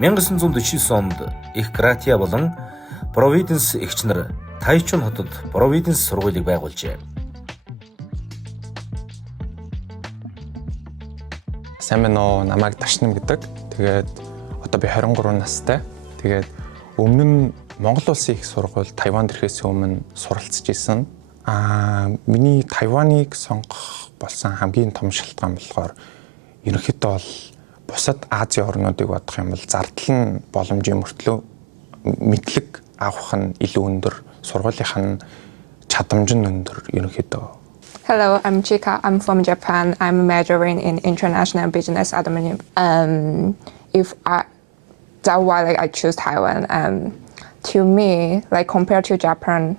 1949 онд их Кратиа болон Провиденс эгч нар Тайчун хотод Провиденс сургуулийг байгуулжээ. Сайн байна уу? Намайг Дашнам гэдэг. Тэгээд одоо би 23 настай. Тэгээд өмнө нь Монгол Улсын их сургууль Тайванд ирэхээс өмнө суралцж исэн. Миний Тайваныг сонгох болсон хамгийн том шалтгаан болохоор ерөнхийдөө бол бусад Азийн орнуудыг бодох юм бол зардал нь боломжийн мөртлөө мэдлэг авах нь илүү өндөр, сургуулийнх нь чадамж нь өндөр ерөнхийдөө. Hello, I'm Chika. I'm from Japan. I'm majoring in international business administration. That's why I choose Taiwan. To me, compared to Japan,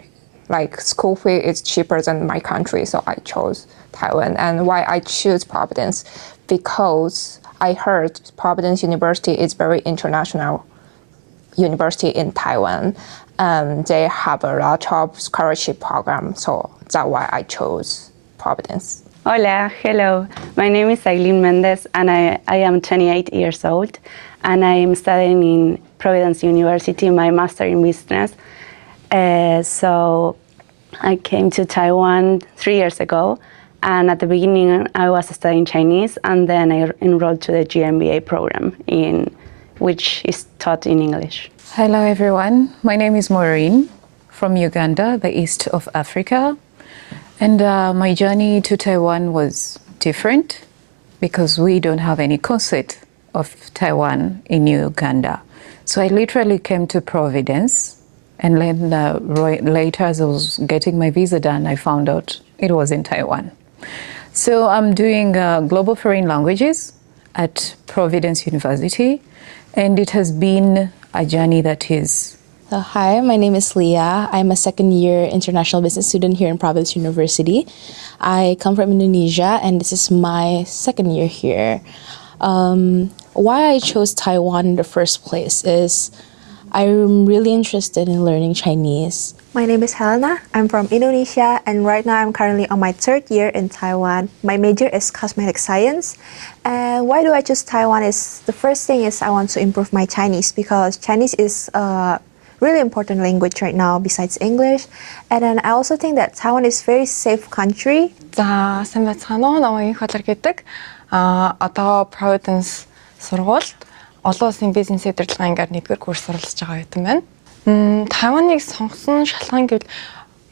school fee is cheaper than my country, so I chose Taiwan. And why I choose Providence? Because I heard Providence University is very international university in Taiwan. They have a lot of scholarship programs, so that's why I chose Providence. Hola, hello. My name is Aileen Mendez, and I am 28 years old, and I am studying in Providence University, my master in business. So I came to Taiwan 3 years ago, and at the beginning I was studying Chinese, and then I enrolled to the GMBA program, which is taught in English. Hello everyone, my name is Maureen from Uganda, the east of Africa. And my journey to Taiwan was different because we don't have any concept of Taiwan in Uganda. So I literally came to Providence, and then later as I was getting my visa done, I found out it was in Taiwan. So I'm doing global foreign languages at Providence University, and it has been a journey that is... Hi, my name is Leah. I'm a second-year international business student here in Providence University. I come from Indonesia, and this is my second year here. Why I chose Taiwan in the first place is I'm really interested in learning Chinese. My name is Helena. I'm from Indonesia, and right now I'm currently on my third year in Taiwan. My major is cosmetic science. And why do I choose Taiwan is the first thing is I want to improve my Chinese because Chinese is a really important language right now besides English. And then I also think that Taiwan is a very safe country. За, сайн байцгаана уу? Намайг Холор гэдэг. Одоо Providence сургуульд олон улсын бизнес удирдлагын ангаар 1-р курс суралцж байгаа юм байна. Тайваныг сонгосон шалтгаан гэвэл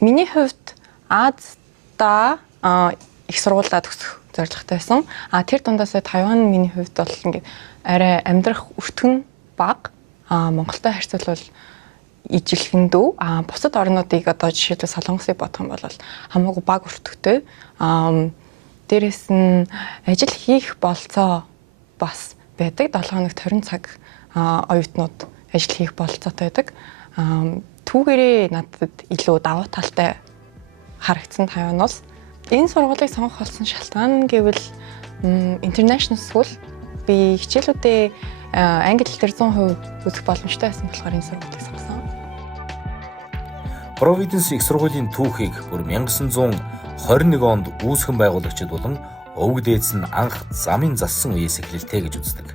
миний хувьд Азда их сургуулиа төгсөх зорилготой байсан. Тэр дундаас Тайван миний хувьд бол ингээд арай амьдрах өртгөн бага. Монголтой харьцуулбал ижилхэн дүү. Бусад орнуудыг одоо жишээлбэл Солонгосыг бодох юм бол хамаагүй бага өртөгтэй. Дээрээс нь ажил хийх болцоо бас байдаг. 7 хоногт 20 цаг оюутнууд ажил хийх болцоотой байдаг. Түүгээрээ надад илүү давуу талтай харагдсан Тайванаас. Энэ сургуулийг сонгох болсон шалтгаан гэвэл international school би хичээлүүдээ англи хэл дээр 100% үзэх боломжтой байсан болохоор энэ сургуулийг сонгосон. Providence их сургуулийн түүхийг бүр 1921 онд үүсгэн байгуулагчид болон өвөг дээдс нь анх замын зассан үеэс эхэлтэй гэж үздэг.